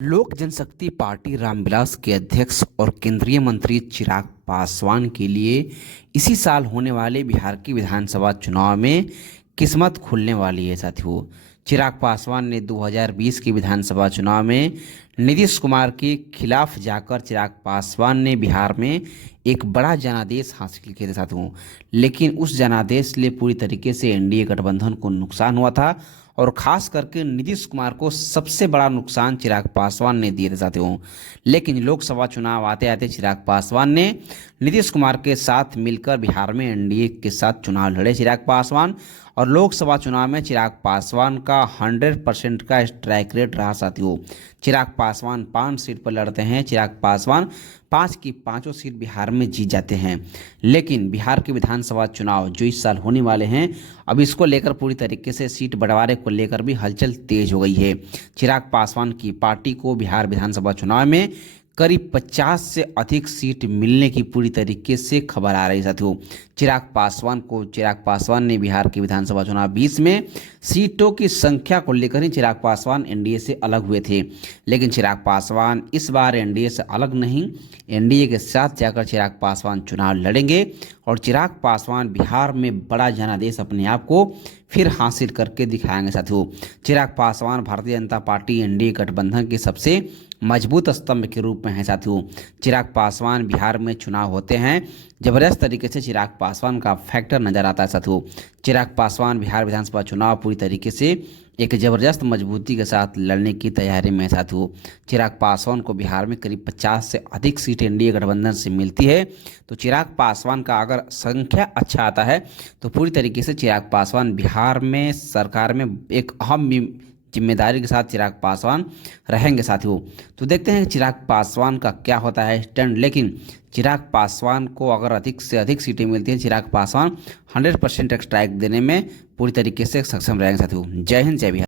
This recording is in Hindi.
लोक जनशक्ति पार्टी रामविलास के अध्यक्ष और केंद्रीय मंत्री चिराग पासवान के लिए इसी साल होने वाले बिहार की विधानसभा चुनाव में किस्मत खुलने वाली है साथियों। चिराग पासवान ने 2020 के विधानसभा चुनाव में नीतीश कुमार के खिलाफ जाकर चिराग पासवान ने बिहार में एक बड़ा जनादेश हासिल किया था साथियों। लेकिन उस जनादेश से पूरी तरीके से एनडीए गठबंधन को नुकसान हुआ था और खास करके नीतीश कुमार को सबसे बड़ा नुकसान चिराग पासवान ने दिए थे साथियों। लेकिन लोकसभा चुनाव आते आते चिराग पासवान ने नीतीश कुमार के साथ मिलकर बिहार में एनडीए के साथ चुनाव लड़े चिराग पासवान, और लोकसभा चुनाव में चिराग पासवान का 100% का स्ट्राइक रेट रहा साथियों। चिराग पासवान 5 सीट पर लड़ते हैं। चिराग पासवान 5 की 5 सीट बिहार में जीत जाते हैं। लेकिन बिहार के विधानसभा चुनाव जो इस साल होने वाले हैं, अब इसको लेकर पूरी तरीके से सीट बंटवारे को लेकर भी हलचल तेज हो गई है। चिराग पासवान की पार्टी को बिहार विधानसभा चुनाव में करीब 50 से अधिक सीट मिलने की पूरी तरीके से खबर आ रही है साथियों। चिराग पासवान ने बिहार के विधानसभा चुनाव 20 में सीटों की संख्या को लेकर ही चिराग पासवान एनडीए से अलग हुए थे। लेकिन चिराग पासवान इस बार एनडीए से अलग नहीं, एनडीए के साथ जाकर चिराग पासवान चुनाव लड़ेंगे और चिराग पासवान बिहार में बड़ा जनादेश अपने आप को फिर हासिल करके दिखाएंगे साथियों। चिराग पासवान भारतीय जनता पार्टी एनडीए गठबंधन के सबसे मजबूत स्तंभ के रूप में है साथियों। चिराग पासवान बिहार में चुनाव होते हैं, जबरदस्त तरीके से चिराग पासवान का फैक्टर नजर आता है साथियों। चिराग पासवान बिहार विधानसभा चुनाव पूरी तरीके से एक जबरदस्त मजबूती के साथ लड़ने की तैयारी में साथियों। चिराग पासवान को बिहार में करीब 50 से अधिक सीट एनडीए गठबंधन से मिलती है। तो चिराग पासवान का अगर संख्या अच्छा आता है तो पूरी तरीके से चिराग पासवान बिहार में सरकार में एक अहम जिम्मेदारी के साथ चिराग पासवान रहेंगे साथियों। तो देखते हैं चिराग पासवान का क्या होता है स्टैंड। लेकिन चिराग पासवान को अगर अधिक से अधिक सीटें मिलती हैं, चिराग पासवान 100% स्ट्राइक देने में पूरी तरीके से सक्षम रहेंगे साथियों। जय हिंद, जय बिहार।